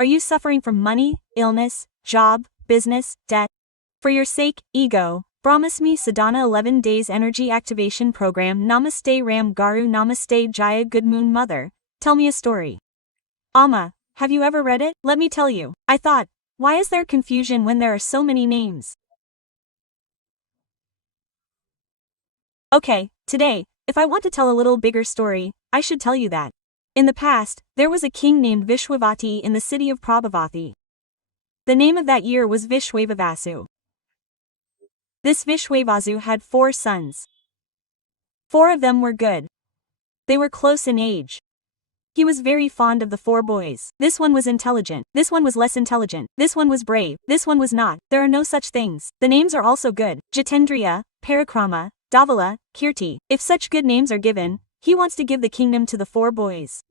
Are you suffering from money, illness, job, business, debt? For your sake, ego, Brahmasmi Sadhana 11 Days Energy Activation Program. Namaste Ram Garu, Namaste Jaya. Good Moon Mother, tell me a story. Amma, have you ever read it? Let me tell you. I thought, why is there confusion when there are so many names? Okay, today, if I want to tell a little bigger story, I should tell you that. In the past, there was a king named Vishwavati in the city of Prabhavathi. The name of that year was Vishwavasu. This Vishwavasu had 4 sons. 4 of them were good. They were close in age. He was very fond of the 4 boys. This one was intelligent. This one was less intelligent. This one was brave. This one was not. There are no such things. The names are also good. Jitendriya, Parakrama, Dhavala, Kirti. If such good names are given, he wants to give the kingdom to the 4 boys.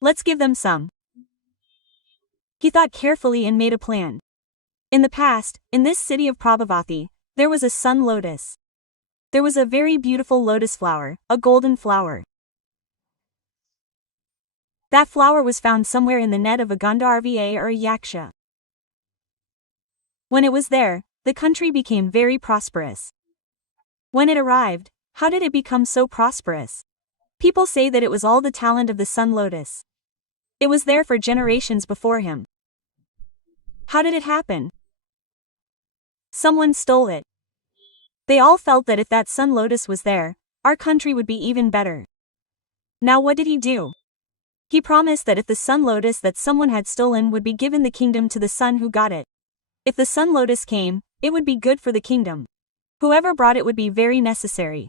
Let's give them some. He thought carefully and made a plan. In the past, in this city of Prabhavathi, there was a sun lotus. There was a very beautiful lotus flower, a golden flower. That flower was found somewhere in the net of a Gandharva or a Yaksha. When it was there, the country became very prosperous. When it arrived, how did it become so prosperous? People say that it was all the talent of the sun lotus. It was there for generations before him. How did it happen? Someone stole it. They all felt that if that sun lotus was there, our country would be even better. Now what did he do? He promised that if the sun lotus that someone had stolen would be given the kingdom to the son who got it. If the sun lotus came, it would be good for the kingdom. Whoever brought it would be very necessary.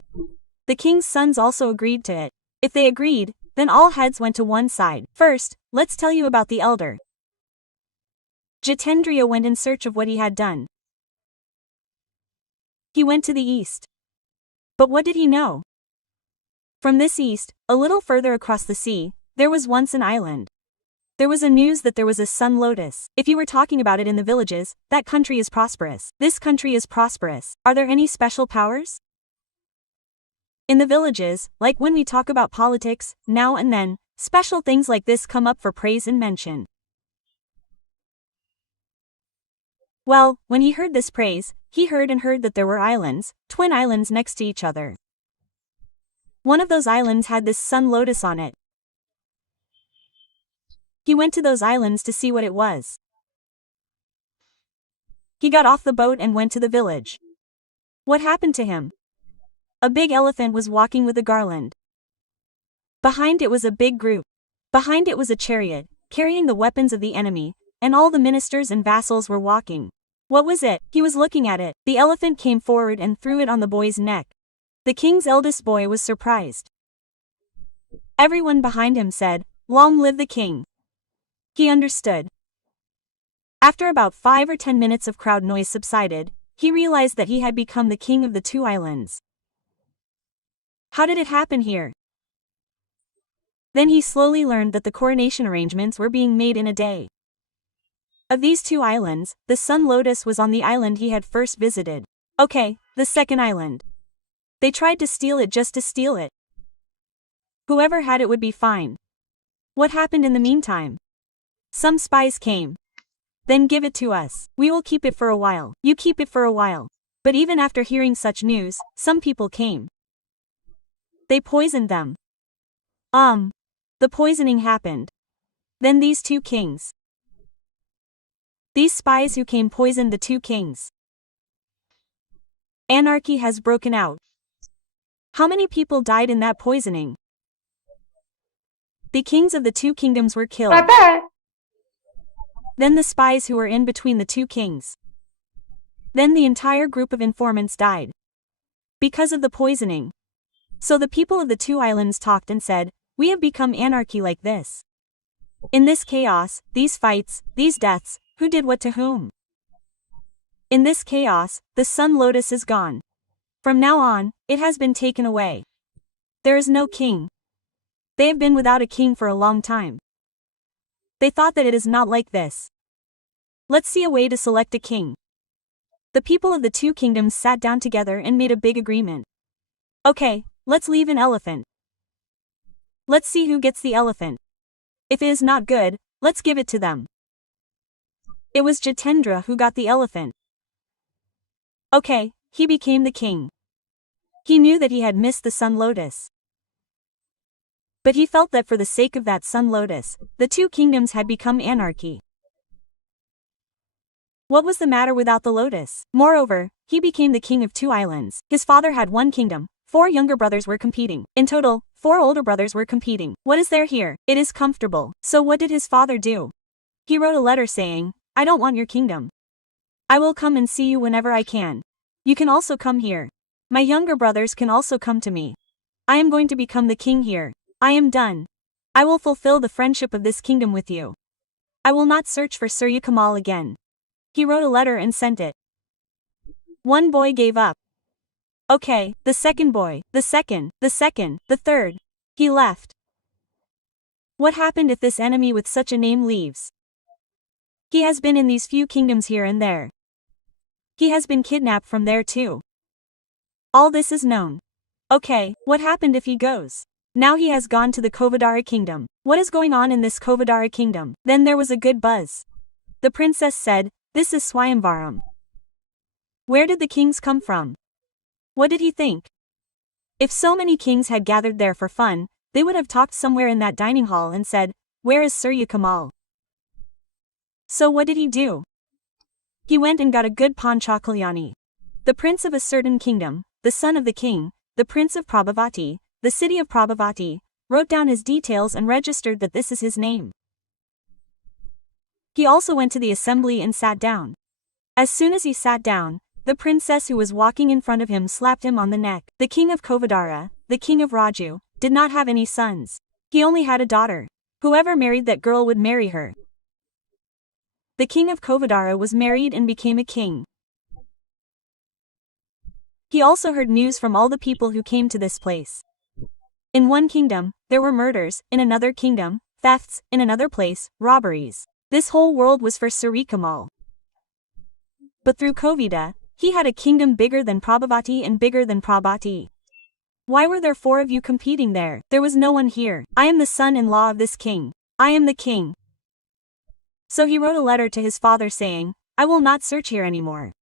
The king's sons also agreed to it. If they agreed, then all heads went to one side. First, let's tell you about the elder. Jitendriya went in search of what he had done. He went to the east. But what did he know? From this east, a little further across the sea, there was once an island. There was a news that there was a sun lotus. If you were talking about it in the villages, that country is prosperous. This country is prosperous. Are there any special powers? In the villages, like when we talk about politics, now and then, special things like this come up for praise and mention. Well, when he heard this praise, he heard that there were islands, twin islands next to each other. One of those islands had this sun lotus on it. He went to those islands to see what it was. He got off the boat and went to the village. What happened to him? A big elephant was walking with a garland. Behind it was a big group. Behind it was a chariot, carrying the weapons of the enemy, and all the ministers and vassals were walking. What was it? He was looking at it. The elephant came forward and threw it on the boy's neck. The king's eldest boy was surprised. Everyone behind him said, "Long live the king." He understood. After about 5 or 10 minutes of crowd noise subsided, he realized that he had become the king of the 2 islands. How did it happen here? Then he slowly learned that the coronation arrangements were being made in a day. Of these 2 islands, the sun lotus was on the island he had first visited. Okay, the second island. They tried to steal it just to steal it. Whoever had it would be fine. What happened in the meantime? Some spies came. Then give it to us. We will keep it for a while. You keep it for a while. But even after hearing such news, some people came. They poisoned them. The poisoning happened. Then these 2 kings. These spies who came poisoned the 2 kings. Anarchy has broken out. How many people died in that poisoning? The kings of the 2 kingdoms were killed. Papa. Then the spies who were in between the 2 kings. Then the entire group of informants died. Because of the poisoning. So the people of the 2 islands talked and said, "We have become anarchy like this. In this chaos, these fights, these deaths, who did what to whom? In this chaos, the sun lotus is gone. From now on, it has been taken away. There is no king. They have been without a king for a long time. They thought that it is not like this. Let's see a way to select a king." The people of the 2 kingdoms sat down together and made a big agreement. Okay, let's leave an elephant. Let's see who gets the elephant. If it is not good, Let's give it to them. It was Jitendra who got the elephant. Okay, he became the king. He knew that he had missed the sun lotus. But he felt that for the sake of that sun lotus, the two kingdoms had become anarchy. What was the matter without the lotus? Moreover, he became the king of 2 islands. His father had 1 kingdom. 4 younger brothers were competing. In total, 4 older brothers were competing. What is there here? It is comfortable. So what did his father do? He wrote a letter saying, I don't want your kingdom. I will come and see you whenever I can. You can also come here. My younger brothers can also come to me. I am going to become the king here. I am done. I will fulfill the friendship of this kingdom with you. I will not search for Surya Kamal again. He wrote a letter and sent it. One boy gave up. Okay, the second boy, the second, the third. He left. What happened if this enemy with such a name leaves? He has been in these few kingdoms here and there. He has been kidnapped from there too. All this is known. Okay, what happened if he goes? Now he has gone to the Kovadara kingdom. What is going on in this Kovadara kingdom? Then there was a good buzz. The princess said, this is Swayamvaram. Where did the kings come from? What did he think? If so many kings had gathered there for fun, they would have talked somewhere in that dining hall and said, where is Surya Kamal? So what did he do? He went and got a good Panchakalyani. The prince of a certain kingdom, the son of the king, the prince of Prabhavati, the city of Prabhavati, wrote down his details and registered that this is his name. He also went to the assembly and sat down. As soon as he sat down, the princess who was walking in front of him slapped him on the neck. The king of Kovadara, the king of Raju, did not have any sons. He only had a daughter. Whoever married that girl would marry her. The king of Kovadara was married and became a king. He also heard news from all the people who came to this place. In one kingdom, there were murders, in another kingdom, thefts, in another place, robberies. This whole world was for Surya Kamal. But through Kovida, he had a kingdom bigger than Prabhavati and bigger than Prabhati. Why were there 4 of you competing there? There was no one here. I am the son-in-law of this king. I am the king. So he wrote a letter to his father saying, I will not search here anymore.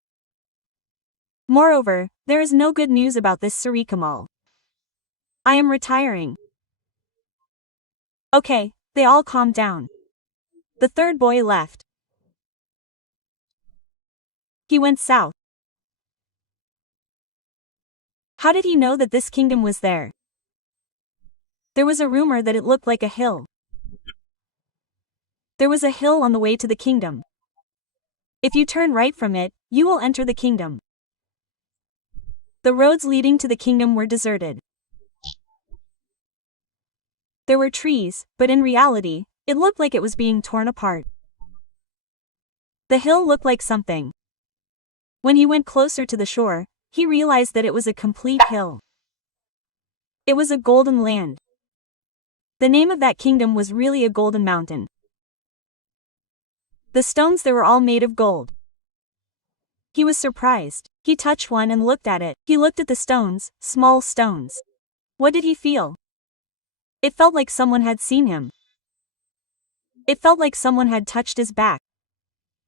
Moreover, there is no good news about this Surya Kamal. I am retiring. Okay, they all calmed down. The third boy left. He went south. How did he know that this kingdom was there? There was a rumor that it looked like a hill. There was a hill on the way to the kingdom. If you turn right from it, you will enter the kingdom. The roads leading to the kingdom were deserted. There were trees, but in reality, it looked like it was being torn apart. The hill looked like something. When he went closer to the shore, he realized that it was a complete hill. It was a golden land. The name of that kingdom was really a golden mountain. The stones there were all made of gold. He was surprised. He touched one and looked at it. He looked at the stones, small stones. What did he feel? It felt like someone had seen him. It felt like someone had touched his back.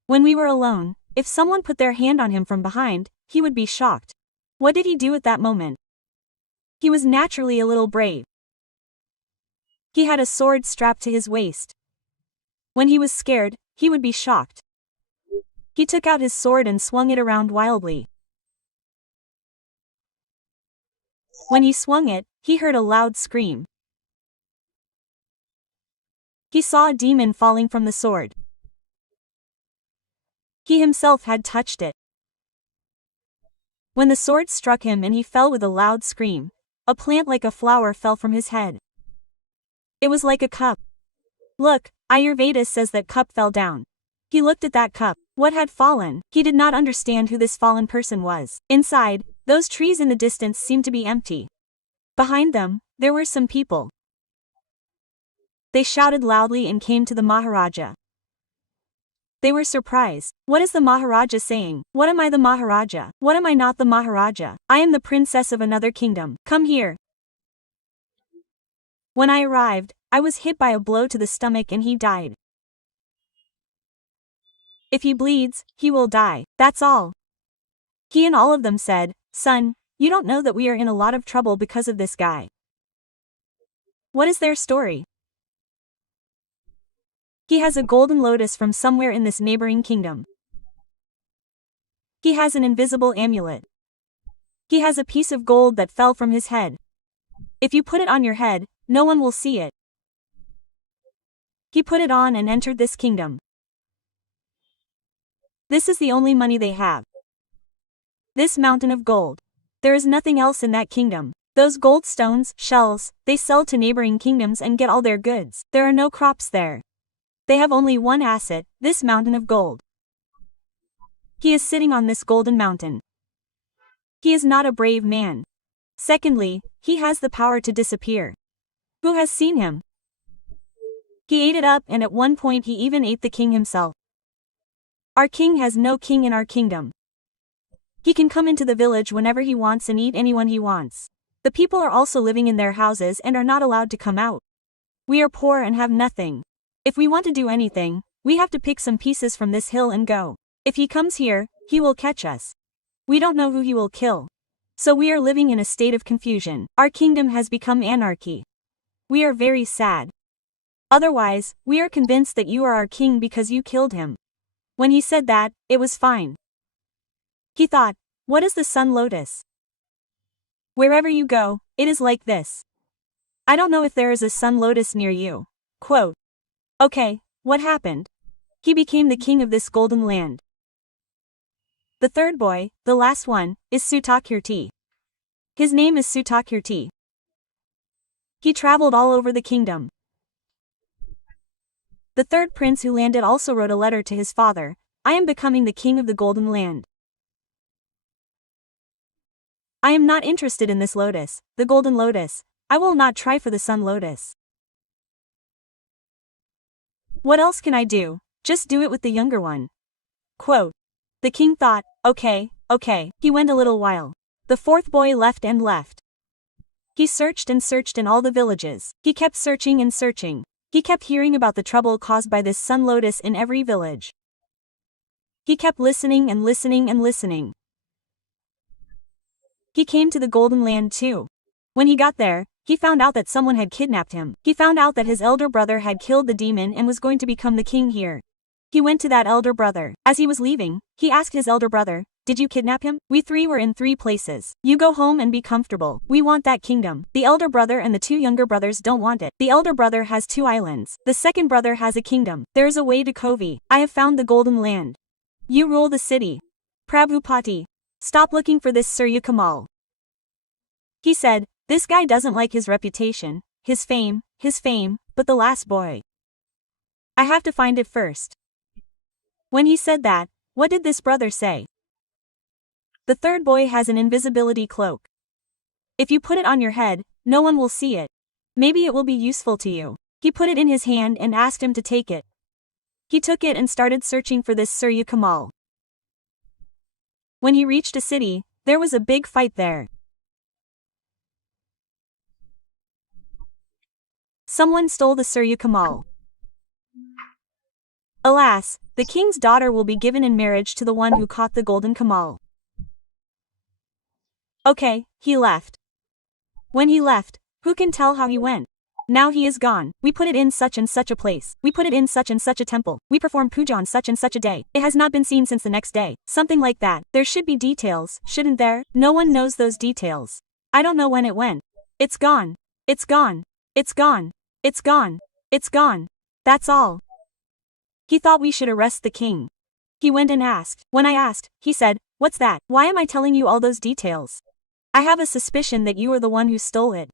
When we were alone, if someone put their hand on him from behind, he would be shocked. What did he do at that moment? He was naturally a little brave. He had a sword strapped to his waist. When he was scared, he would be shocked. He took out his sword and swung it around wildly. When he swung it, he heard a loud scream. He saw a demon falling from the sword. He himself had touched it. When the sword struck him and he fell with a loud scream, a plant like a flower fell from his head. It was like a cup. Look, Ayurveda says that cup fell down. He looked at that cup. What had fallen? He did not understand who this fallen person was. Inside, those trees in the distance seemed to be empty. Behind them, there were some people. They shouted loudly and came to the Maharaja. They were surprised. What is the Maharaja saying? What am I the Maharaja? What am I not the Maharaja? I am the princess of another kingdom. Come here. When I arrived, I was hit by a blow to the stomach and he died. If he bleeds, he will die, that's all. He and all of them said, "Son, you don't know that we are in a lot of trouble because of this guy." What is their story? He has a golden lotus from somewhere in this neighboring kingdom. He has an invisible amulet. He has a piece of gold that fell from his head. If you put it on your head, no one will see it. He put it on and entered this kingdom. This is the only money they have. This mountain of gold. There is nothing else in that kingdom. Those gold stones, shells, they sell to neighboring kingdoms and get all their goods. There are no crops there. They have only one asset, this mountain of gold. He is sitting on this golden mountain. He is not a brave man. Secondly, he has the power to disappear. Who has seen him? He ate it up, and at one point he even ate the king himself. Our king has no king in our kingdom. He can come into the village whenever he wants and eat anyone he wants. The people are also living in their houses and are not allowed to come out. We are poor and have nothing. If we want to do anything, we have to pick some pieces from this hill and go. If he comes here, he will catch us. We don't know who he will kill. So we are living in a state of confusion. Our kingdom has become anarchy. We are very sad. Otherwise, we are convinced that you are our king because you killed him. When he said that, it was fine. He thought, what is the sun lotus? Wherever you go, it is like this. I don't know if there is a sun lotus near you. Quote. Okay, what happened? He became the king of this golden land. The third boy, the last one, is Chakravarthy. His name is Chakravarthy. He traveled all over the kingdom. The third prince who landed also wrote a letter to his father, I am becoming the king of the golden land. I am not interested in this lotus, the golden lotus. I will not try for the sun lotus. What else can I do? Just do it with the younger one. Quote. The king thought, okay. He went a little while. The fourth boy left and left. He searched and searched in all the villages. He kept searching and searching. He kept hearing about the trouble caused by this sun lotus in every village. He kept listening and listening and listening. He came to the golden land too. When he got there, he found out that someone had kidnapped him. He found out that his elder brother had killed the demon and was going to become the king here. He went to that elder brother. As he was leaving, he asked his elder brother, did you kidnap him? We three were in 3 places. You go home and be comfortable. We want that kingdom. The elder brother and the 2 younger brothers don't want it. The elder brother has 2 islands. The second brother has a kingdom. There is a way to Kovi. I have found the golden land. You rule the city. Prabhupati. Stop looking for this Surya Kamal. He said, this guy doesn't like his reputation, his fame, but the last boy. I have to find it first. When he said that, what did this brother say? The third boy has an invisibility cloak. If you put it on your head, no one will see it. Maybe it will be useful to you. He put it in his hand and asked him to take it. He took it and started searching for this Surya Kamal. When he reached a city, there was a big fight there. Someone stole the Surya Kamal. Alas, the king's daughter will be given in marriage to the one who caught the golden Kamal. Okay, he left. When he left, who can tell how he went? Now he is gone. We put it in such and such a place. We put it in such and such a temple. We perform puja on such and such a day. It has not been seen since the next day. Something like that. There should be details, shouldn't there? No one knows those details. I don't know when it went. It's gone. It's gone. It's gone. It's gone. It's gone. That's all. He thought we should arrest the king. He went and asked. When I asked, he said, what's that? Why am I telling you all those details? I have a suspicion that you are the one who stole it.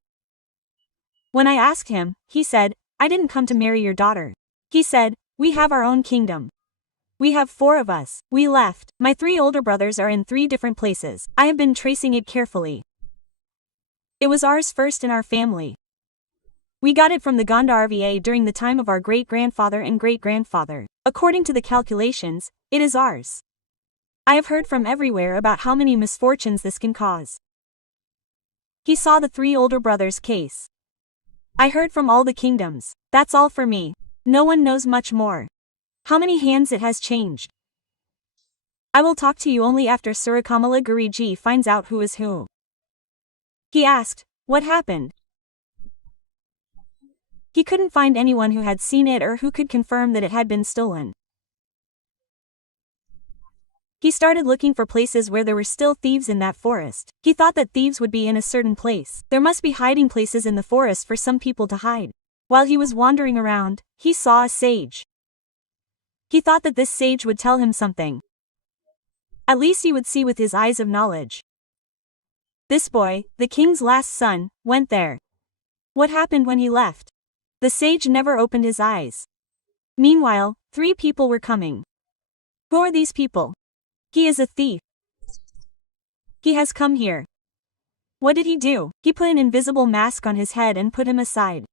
When I asked him, he said, I didn't come to marry your daughter. He said, we have our own kingdom. We have 4 of us. We left. My 3 older brothers are in 3 different places. I have been tracing it carefully. It was ours first in our family. We got it from the Gandharva during the time of our great-grandfather and great-grandfather. According to the calculations, it is ours. I have heard from everywhere about how many misfortunes this can cause. He saw the 3 older brothers' case. I heard from all the kingdoms. That's all for me. No one knows much more. How many hands it has changed. I will talk to you only after Surakamala Guriji finds out who is who. He asked, what happened? He couldn't find anyone who had seen it or who could confirm that it had been stolen. He started looking for places where there were still thieves in that forest. He thought that thieves would be in a certain place. There must be hiding places in the forest for some people to hide. While he was wandering around, he saw a sage. He thought that this sage would tell him something. At least he would see with his eyes of knowledge. This boy, the king's last son, went there. What happened when he left? The sage never opened his eyes. Meanwhile, 3 people were coming. Who are these people? He is a thief. He has come here. What did he do? He put an invisible mask on his head and put him aside.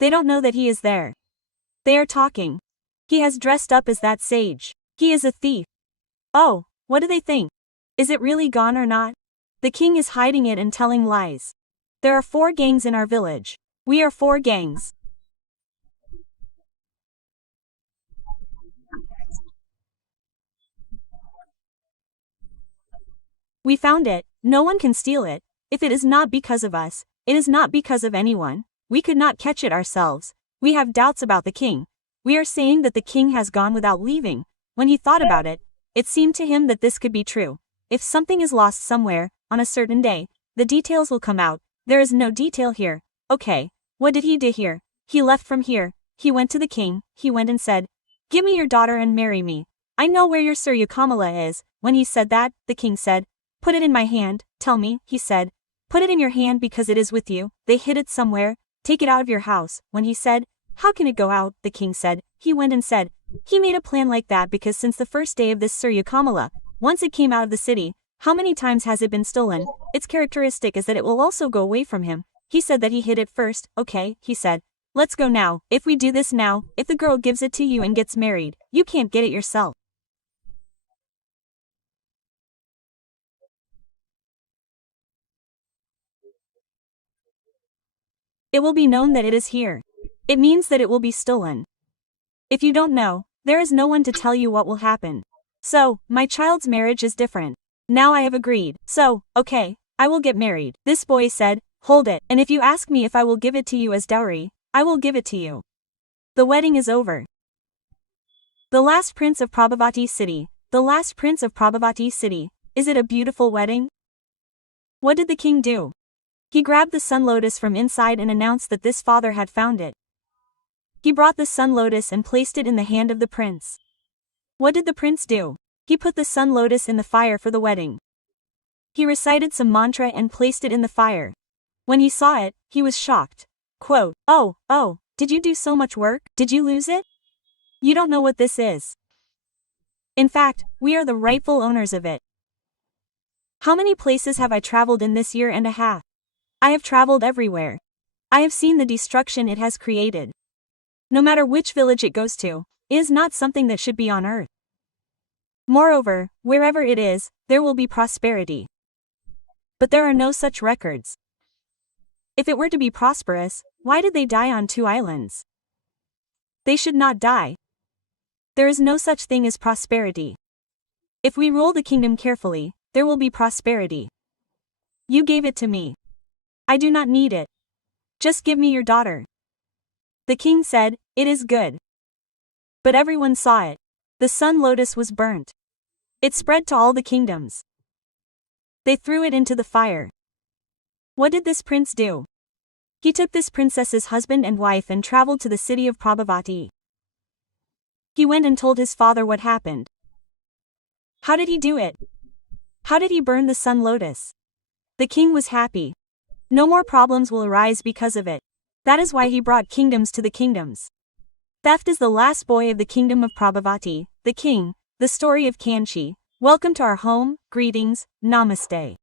They don't know that he is there. They are talking. He has dressed up as that sage. He is a thief. Oh, what do they think? Is it really gone or not? The king is hiding it and telling lies. There are 4 gangs in our village. We are 4 gangs. We found it. No one can steal it. If it is not because of us, it is not because of anyone. We could not catch it ourselves. We have doubts about the king. We are saying that the king has gone without leaving. When he thought about it, it seemed to him that this could be true. If something is lost somewhere, on a certain day, the details will come out. There is no detail here. Okay, what did he do here? He left from here. He went to the king. He went and said, give me your daughter and marry me. I know where your Surya Kamala is. When he said that, the king said, put it in my hand. Tell me, he said. Put it in your hand because it is with you. They hid it somewhere. Take it out of your house. When he said, how can it go out? The king said. He went and said, he made a plan like that because since the first day of this Surya Kamala, once it came out of the city, how many times has it been stolen? Its characteristic is that it will also go away from him. He said that he hid it first. Okay, he said. Let's go now. If we do this now, if the girl gives it to you and gets married, you can't get it yourself. It will be known that it is here. It means that it will be stolen. If you don't know, there is no one to tell you what will happen. So, my child's marriage is different. Now I have agreed. So, okay, I will get married. This boy said, hold it, and if you ask me if I will give it to you as dowry, I will give it to you. The wedding is over. The last prince of Prabhavati city. The last prince of Prabhavati city. Is it a beautiful wedding? What did the king do? He grabbed the sun lotus from inside and announced that this father had found it. He brought the sun lotus and placed it in the hand of the prince. What did the prince do? He put the sun lotus in the fire for the wedding. He recited some mantra and placed it in the fire. When he saw it, he was shocked. Quote, oh, did you do so much work? Did you lose it? You don't know what this is. In fact, we are the rightful owners of it. How many places have I traveled in this year and a half? I have traveled everywhere. I have seen the destruction it has created. No matter which village it goes to, it is not something that should be on earth. Moreover, wherever it is, there will be prosperity. But there are no such records. If it were to be prosperous, why did they die on 2 islands? They should not die. There is no such thing as prosperity. If we rule the kingdom carefully, there will be prosperity. You gave it to me. I do not need it. Just give me your daughter. The king said, it is good. But everyone saw it. The sun lotus was burnt. It spread to all the kingdoms. They threw it into the fire. What did this prince do? He took this princess's husband and wife and traveled to the city of Prabhavati. He went and told his father what happened. How did he do it? How did he burn the sun lotus? The king was happy. No more problems will arise because of it. That is why he brought kingdoms to the kingdoms. Theft is the last boy of the kingdom of Prabhavati, the king, the story of Kanchi. Welcome to our home, greetings, namaste.